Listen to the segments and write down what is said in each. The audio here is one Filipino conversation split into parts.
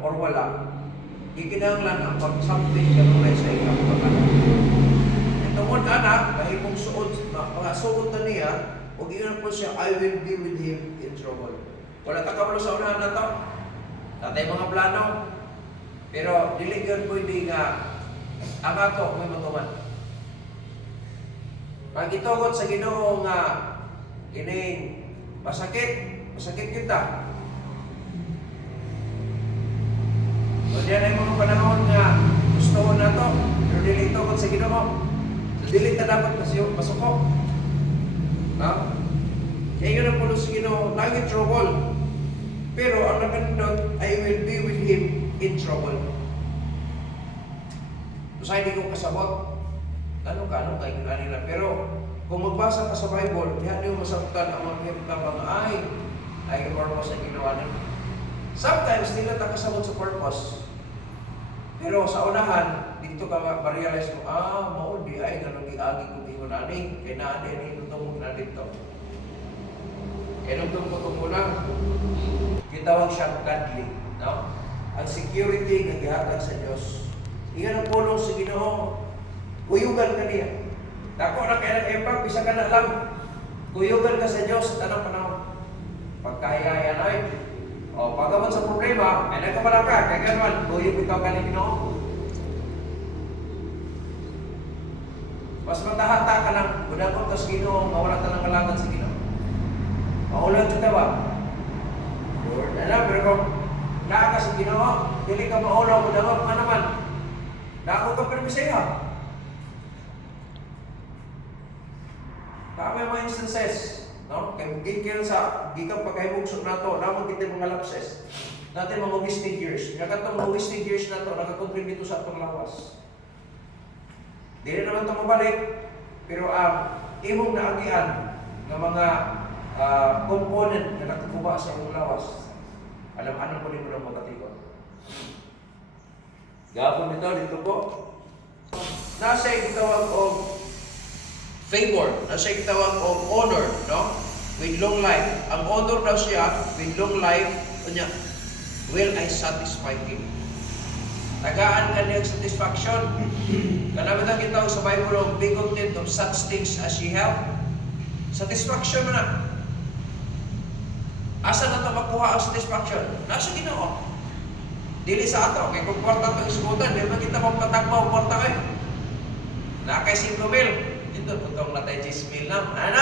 or wala, ikinahanglan ang pag-something kanunay sa iyang pagkakas. Tungod anak, mahimong suod, mga suod na niya, huwag iyon po siya, I will be with him in trouble. Wala takabalo sa unahan na to. Natay mga plano. Pero dili yun pwede nga ang ako may matuman. Pag itugot sa Ginoo nga ining masakit kita. So diyan ay mga panahon nga gusto ko na to, pero dili itugot sa Ginoo. Dili ka dapat masuko. No? Kaya yun ang pulos sa Ginoo, lagi trouble. Pero ang nakandot, I will be with him in trouble. So hindi ko kasabot. Ano kay kanila. Pero kung magbasa ka sa Bible, diyan yung masabtan ang mga kibang ay purpose na ginawa nila. Sometimes, hindi na kasabot sa purpose. Pero sa unahan, dito ka ma-realize mo, maudi ay ganun giagi ko tingon ani, kay naani ni tutong na dito. Kaya nung tutong mo lang, gitawag siyang godly, no? Ang security nga gihatag sa Dios. Iyan ang pulong sa Ginoo. Kuyugan ka niya. Dako na kaya nag-empag, bisa ka na lang. Kuyugan ka sa Dios sa tanang panahon. Pagkahiyayan ay, pagkaman sa problema, ay nagkamala ka, kaya gano'n, kuyog ikaw ka ni Ginoo. Mas matahata ka lang, budakot ka sa Ginoo, mawala ka ng kalaban sa Ginoo. Maulan siya ba? Lord, alam, pero kung naa ka sa Ginoo, dili ka maulaw, budakot ka naman. Dako ka permisaya. Kaya may mga instances, no? Kaya gigil sa gigang pagkahibugso na to, naman kita mga lapses. Natin mga wasted years. Nakatong mga wasted years na to, nakakontribute sa atong lawas. Di naman ito mabalik, pero ang imong naagian ng mga component na nakakuha sa imong lawas, alam-alam po rin mo ng magkatikot. Gapon dito po. Nasa gitawag o favor, nasa gitawag o honor, no? With long life. Ang honor daw siya, with long life, kunya, will I satisfy him? Tagaan ka niyang satisfaction. Kanami na kita sa Bible, be content of such things as ye have. Satisfaction mo na. Asa na ito makuha ang satisfaction? Nasa Ginoo. Dili sa ato, kay kung kwarta ito iskutan, di ba kita magpatagpa o kwarta kayo? Nakay 5 mil. Ito, putong natay 10 mil na. Ano?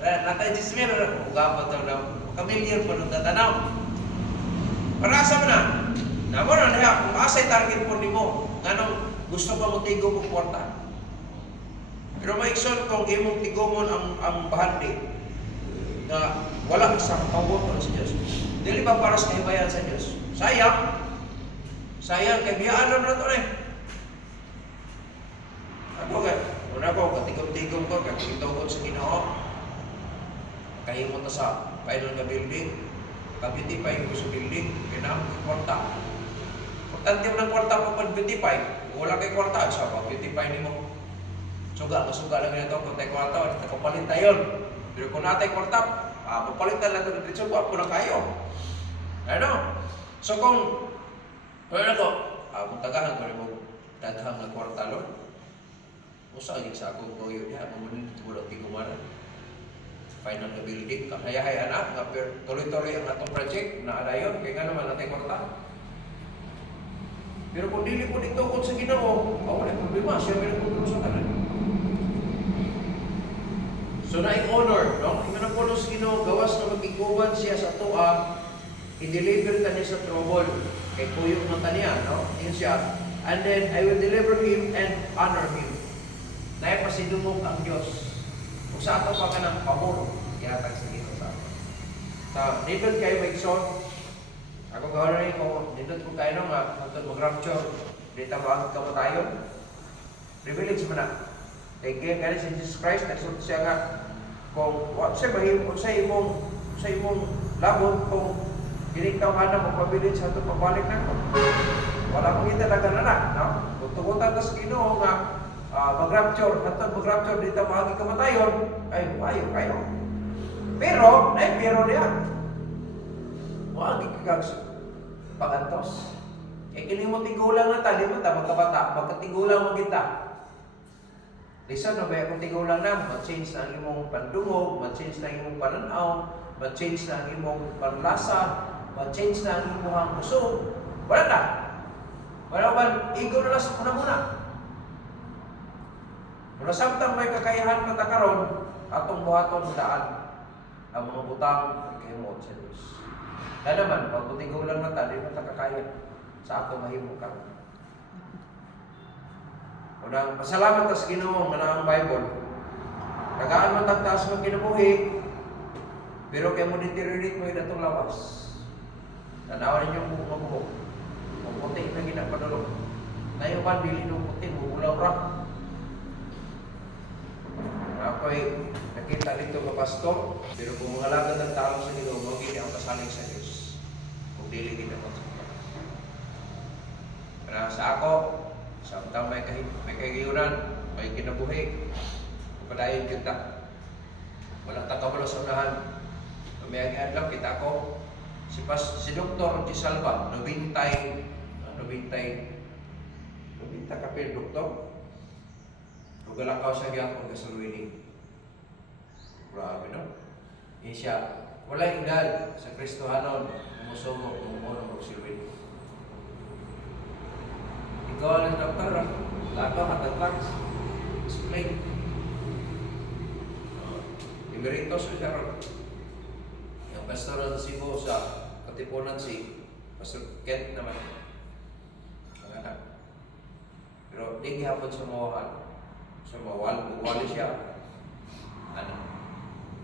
Natay 10 mil. Uga pa ito na. Kamilyon po nung tatanaw. Para asa mo na? Namo na niya, kung asay target po ni mo, nganong gusto pa mo tigo mo kwarta. Pero maikson kung imong tigo mo ang bahandi na wala isang paboto sa Diyos. Dili ba para sa kahibayan sa Diyos? Sayang. Sayang, kay biyaan na ito eh. Ako ka, una ko, katigom-tigom ko, kakitawag sa Ginoo. Kahimot na sa final na building. Ka-beautify ko sa building, kinamit yung kwarta. Importante mo ng kwarta pag mag-beautify. Kung wala kay kwarta, siya pa, beautify ni mo. Suga lang ito, kung tayo kwarta, kapalit tayo. Pero kung natay kwarta, papalitan lang ito, dito ko na kayo. Ano? So kung ako, tagahan ko rin mo daghang na kwarta, Lord. Usa yung sa akong toyo niya, mamunin ito mo lang tigumanan. Final na building, kahaya-haya na, nga tuloy-tuloy ang atong project na adayon, kaya nga naman natin kwarta. Pero kung dili po dito kung sa Ginoo, wala problema, siya may nagpupuno sa tanan. So na honor, no? Ino na po sa Ginoo, gawas na magiguban siya sa tuwa, i-deliver ka niya sa trouble. Kay kuyog ng kanya, no? Yun siya. And then, I will deliver him and honor him. Dahil pasidumog ang Diyos. Kung sa ato pa ka ng pabor, ihatag sa Ginoo sa ato. So, nindot kayo mag-son. Ako gawin ko, nindot ko kayo nung mag-rapture. Dito ba ang kamatayon? Privilege mo na. Kaya ganyan si Jesus Christ, nagsulot siya nga, kung sa imong labot, kung ginitaw ka na, magpabilin sa ito, pabalik na ko. Wala mong italaga na, no? Kung tugutan ka sa Ginoo nga, mag-rapture, dito mahagi kamatayon, ay, mayo kayo. Pero niya. Mahagi kagagso. pagantos. Eh kini mo tigulang na ta, di mo ta magkabata, magkatigulang mo kita. Listen, no ba kung tigulang na, ma-change na ang imong pandungog, ma-change na ang imong pananaw, ma-change na ang imong panlasa, ma-change na ang imong puso. Wala na. Wala man, ego na lang sa muna-muna. Mula samtang may kakayahan na takaron, atong buhaton daan ang mga butang kay mo sa Diyos. Na naman, pag tigulang na ta, di mo ta kakaya sa ato mahimo ka. Unang pasalamat sa Ginoo nga ang Bible. Tagaan man tagtaas mo kinabuhi, pero kay mo deteriorate mo itong lawas. Tanawan ninyo ang buhok. Ang puti na ginapadulog. Ngayon man, dili ng puti, mugulaw ra. Ako'y nakita dito ng pastor, pero kung mga lagad ng tao sa Ginoo, magiging ang kasaling sa Diyos. Kung dili kita mo. Kaya sa ako, samtang may kagiyunan, may kinabuhi, kapadayon kita. Walang takabalo sa unahan. Umiyagihan lang kita ko. Si Dr. Gisalva, 90 kapil doktor. Lugalakaw siya gyapon kasaluwini. Grabe no? Siya, walay edad sa Kristohanon, umusugo, umuunong magsiluwini. Ikaw ang doktor, lato hatag explain. Emeritus siya ron. Yung pastor sa Cebu sa Katipunan si Pastor Kent naman. Pero di gihapon sa mawahan. So mawali siya. Ano?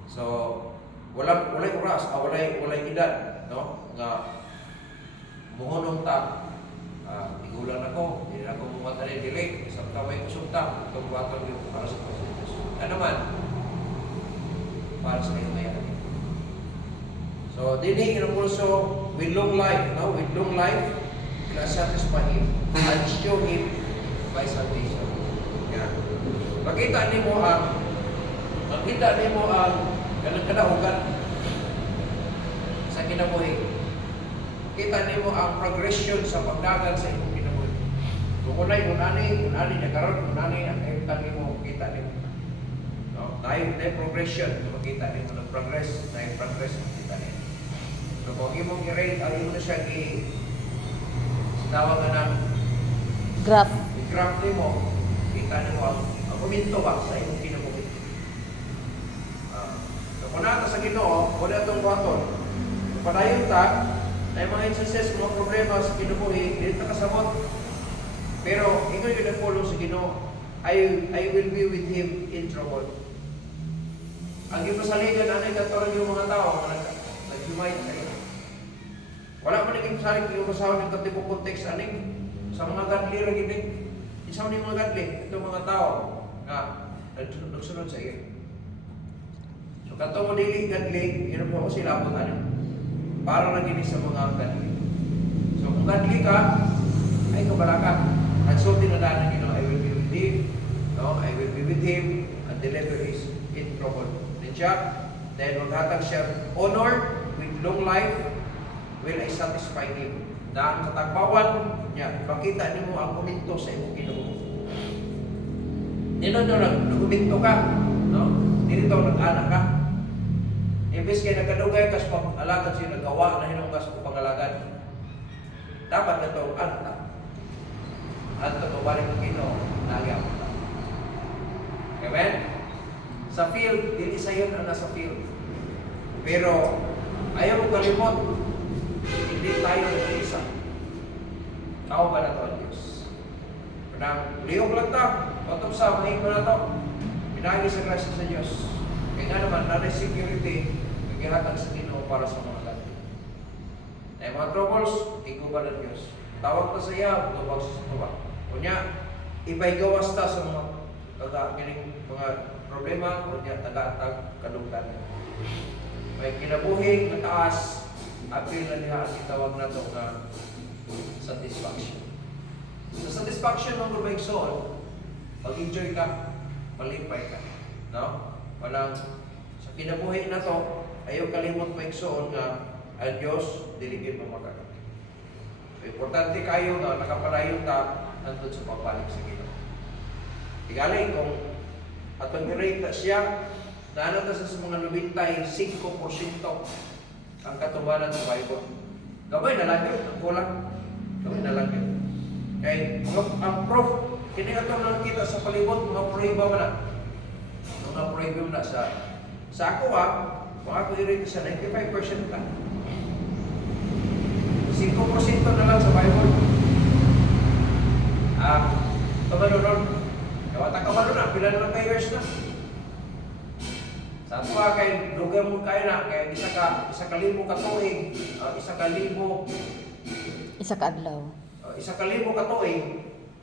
So walay oras, walay edad, no? Nga muhunong ta. Tigulan ako, hindi na ako mumatali delay, isang taway kusugta, itong buwatan yung para sa Diyos. Ano man? Para sa iyo ngayon. So, dini inapulso with long life, no? With long life, can satisfy Him and show Him by salvation. Yeah. Makita ni mo ang kanang-kanahugan sa kinabuhi. Kita nimo ang progression sa pagdagan sa imong kinabuhi. Kung unani na karon, unani ang kahimtang nimo kita nimo. No, dahil progression, makita nimo nag-progress, kita nimo. So kung imong i-rate, imo na siya tawag na graph. I-graph nimo, kita nimo ang komento ba sa imong kinabuhi. So kung nata sa Ginoo, wala tong buhaton. Padayon ta, ay mga instances, mga problema sa kinabuhi, dito kasabot. Pero, ikaw yung nagpulong sa Ginoo, I will be with Him in trouble. Ang ipasaligan, anay katorang yung mga tao, nag-humay sa iyo. Wala man naging pasalig yung kasawang ng katibong konteks, aning, sa mga godly rin ginig. Isaw ni mga godly, itong mga tao, na nagsunod sa iyo. So, kanto mo dili godly, yun po sila po tayo. Para lang ini sa mga godly. So kung godly ka, ay kabalakan. At so dinadanan nyo, I will be with Him. No? I will be with Him and deliver His in trouble. Then siya, then maghatag siya honor with long life, will I satisfy Him. Na ang katagpawan niya, ipakita niyo ang kuminto sa imong Ginoo. Dito nagkuminto ka, no? Dito nag-anak ka. Imbes kaya nagkadugay kas pag-alagan siya, nagawa na hinungkas ko pag-alagan. Dapat na ito, anta. Anta ito, balik ng Ginoo, nagyam. Amen? Sa field, dili sa yun ang nasa field. Pero, ayaw mo kalimot, hindi tayo nag-iisa. Tao ba na ito ang Diyos? Panang, liyong lang ito, patong sa mahing ko na ito, pinagi sa grasya sa Diyos. Kaya nga naman, nanay security, naghihatag sa Ginoo para sa mga godly. Na mga troubles, iguban ng Diyos. Tawag ta sa iya, tubag sa tuwa. Kunya, ipaigawas ta sa mga mga problema, kunya, taga-atag kadunggan. May kinabuhi, mataas, apil na niya ang itawag na ito na satisfaction. Sa satisfaction ng Rubaigsoon, mag-enjoy ka, malipay ka. No? Walang, sa kinabuhi na to, ayaw kalimot maigsoon nga ang Diyos, diligin mo magkakalit. Importante kayo na nakapadayon ta nandun sa pagbalik sa Ginoo. Tigalay kung atong i-rate na siya, naano ta sa mga 95% ang katubanan sa Bible. Gawin na lang yun, ang kulang. Gawin na lang yun. Kaya ang proof, kini atong nakita sa palibot, mga prueba mo na. Mga prueba mo na sa ako kung ako i-rate sa 95% lang. 5% na lang sa Bible. Tumalo nun. Kawata ka malo na, pila naman kayo years na. Sa ato kay lugar mo kayo na, kaya isa ka libo ka tuig, isa ka libo ka tuig,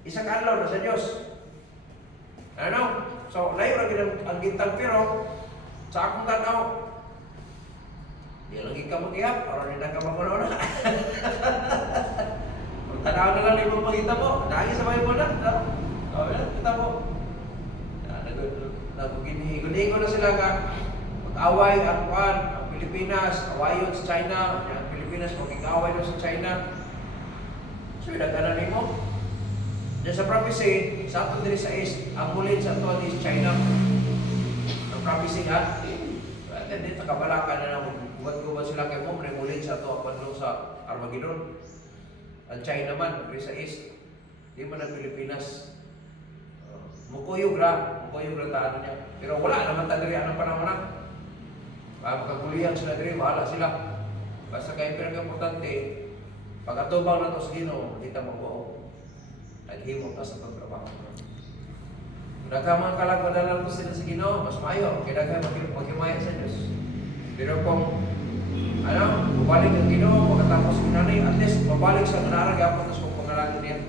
isa ka adlaw na sa Diyos. Ano? So, layo lagi ang gintang pero sa akong tanaw, di lagi ka mag-ihap, para rin ka magulo na. Kung tanaw na lang yung makita mo, nangis sa Bible na. Kita mo. Naguginigo na sila ka. Mag-away ang Pilipinas, awayon sa China, ang Pilipinas mag-away doon sa China. So, nagkanan mo. Diyan sa prophecy, sa ato diri sa East, ang mulin sa ato is China. Ang prophecy nga, dito kabalakan na lang, gubat-gubat sila kay mo, mulin sa ato, apandong sa Armageddon. Ang China man, diri sa East, di man ang Pilipinas. Mukuyog ra taan niya. Pero wala naman ta diri anong panahon na. Magkagulihan sila diri, bahala sila. Basta kay pinaka-importante, pag atubang na to sa Ginoo, kita magbuo. Naghimo ta sa pagtrabaho. Nagkamang kalagpadalan ko sila sa Ginoo, mas maayo, kaya daghan maghimaya sa Diyos. Pero kung mabalik ang Ginoo, pagkatapos ng nanay, at least mabalik sa nanaragapon sa pangalan niya.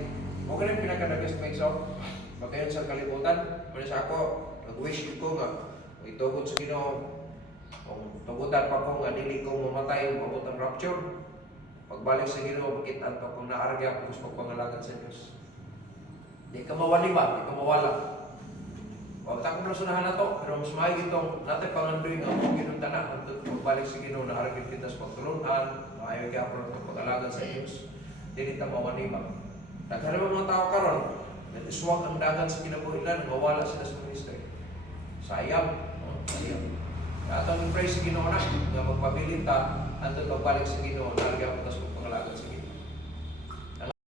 Okay rin pinakadagas pa so, pagkayon sa kalibutan, manis ako, nag-wish ko nga, itugod sa Ginoo, kung tugudan pa ko nga, dili ko mamatay, mabot ang rapture, pagbalik sa Ginoo, bakit ato kung naaragya ko sa pangalagan sa Diyos. Di ka mawali ba? Di ka mawala. Huwag takong nasunahan na to, pero mas mahal itong natin pangandoy nga kung ginunta na, at pagbalik sa Ginoo, naaragin kita sa pagtulungan, maayaw kaya ako ng pangalagan sa Diyos, dili ta mawali ba. Nagkaroon mga tao karon, natiswag ang dagan sa kinabuhilan, mawala sila sa ministry. Sayang. Sayang. At ang praise sa Ginoo na, nga magpabilin ta, at pagbalik sa Ginoo, naaragyan ko tas pangalagan sa